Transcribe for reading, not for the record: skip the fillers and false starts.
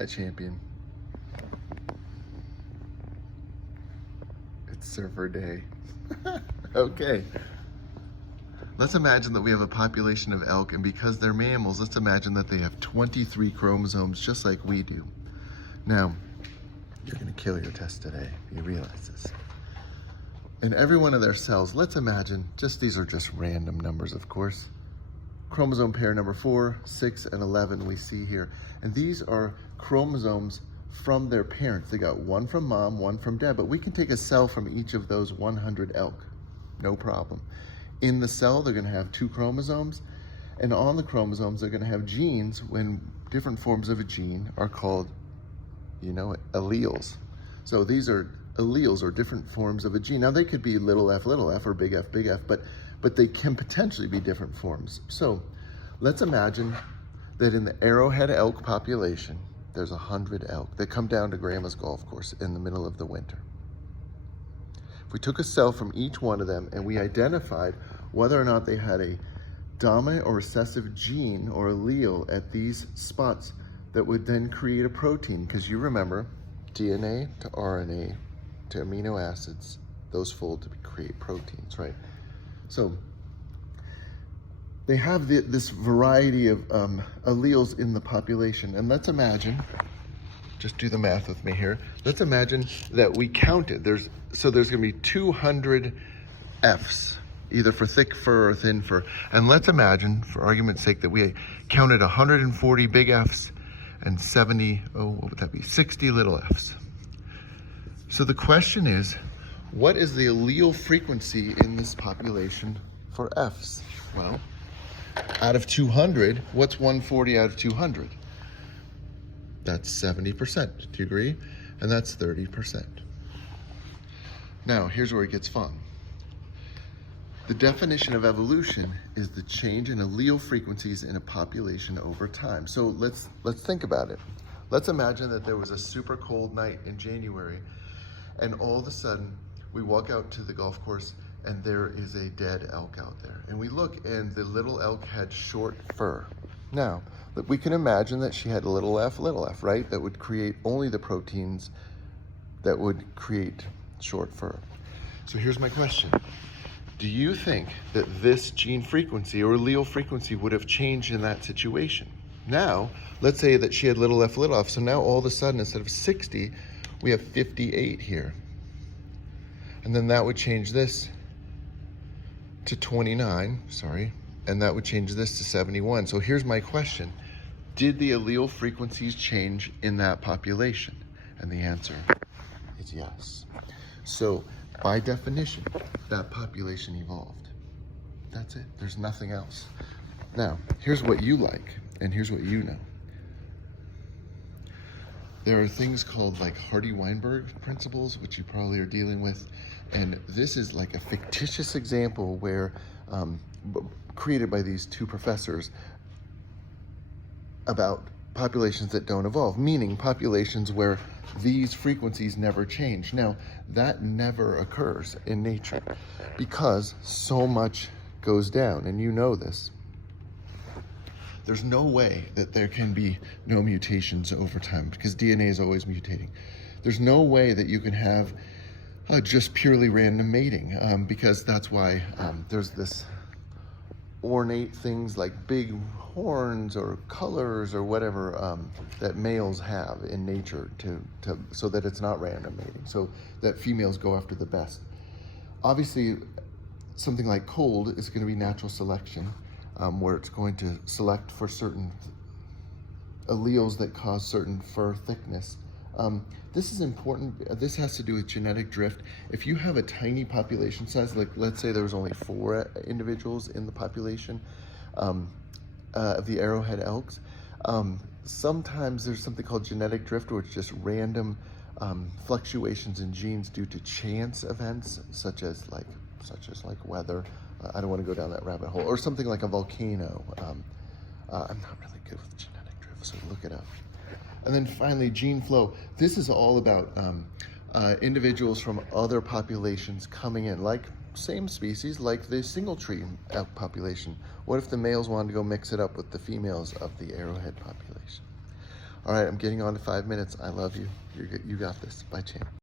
Hi, champion. It's surfer day. Okay. Let's imagine that we have a population of elk, and because they're mammals, let's imagine that they have 23 chromosomes just like we do. Now, you're gonna kill your test today. You realize this. In every one of their cells, let's imagine, these are just random numbers, of course. Chromosome pair number 4, 6, and 11 we see here. And these are chromosomes from their parents. They got one from mom, one from dad, but we can take a cell from each of those 100 elk, no problem. In the cell, they're gonna have 2 chromosomes, and on the chromosomes, they're gonna have genes when different forms of a gene are called, you know it, alleles. So these are alleles, or different forms of a gene. Now they could be little f, or big F, but they can potentially be different forms. So let's imagine that in the arrowhead elk population, there's 100 elk that come down to Grandma's golf course in the middle of the winter. If we took a cell from each one of them and we identified whether or not they had a dominant or recessive gene or allele at these spots that would then create a protein, because you remember, DNA to RNA to amino acids, those fold to create proteins, right? So they have this variety of alleles in the population. And let's imagine, just do the math with me here. Let's imagine that we counted. There's gonna be 200 Fs, either for thick fur or thin fur. And let's imagine, for argument's sake, that we counted 140 big Fs and 60 little Fs. So the question is, what is the allele frequency in this population for Fs? Well, out of 200, what's 140 out of 200? That's 70%, do you agree? And that's 30%. Now, here's where it gets fun. The definition of evolution is the change in allele frequencies in a population over time. So let's think about it. Let's imagine that there was a super cold night in January, and all of a sudden, we walk out to the golf course and there is a dead elk out there. And we look, and the little elk had short fur. Now, we can imagine that she had a little f, right? That would create only the proteins that would create short fur. So here's my question. Do you think that this gene frequency or allele frequency would have changed in that situation? Now, let's say that she had little f, so now all of a sudden, instead of 60, we have 58 here. And then that would change this to 29, and that would change this to 71. So here's my question. Did the allele frequencies change in that population? And the answer is yes. So by definition, that population evolved. That's it, there's nothing else. Now, here's what you like, and here's what you know. There are things called like Hardy-Weinberg principles, which you probably are dealing with. And this is like a fictitious example where, created by these 2 professors about populations that don't evolve, meaning populations where these frequencies never change. Now, that never occurs in nature because so much goes down, and you know this. There's no way that there can be no mutations over time because DNA is always mutating. There's no way that you can have just purely random mating because that's why there's this ornate things like big horns or colors or whatever that males have in nature so that it's not random mating, so that females go after the best. Obviously, something like cold is going to be natural selection, where it's going to select for certain alleles that cause certain fur thickness. This is important. This has to do with genetic drift. If you have a tiny population size, like let's say there was only 4 individuals in the population of the arrowhead elks, sometimes there's something called genetic drift, where it's just random fluctuations in genes due to chance events, such as weather. I don't want to go down that rabbit hole, or something like a volcano. I'm not really good with genetic drift, so look it up. And then finally, gene flow. This is all about individuals from other populations coming in, like same species, like the single tree elk population. What if the males wanted to go mix it up with the females of the arrowhead population? All right, I'm getting on to 5 minutes. I love you. You got this. Bye, champ.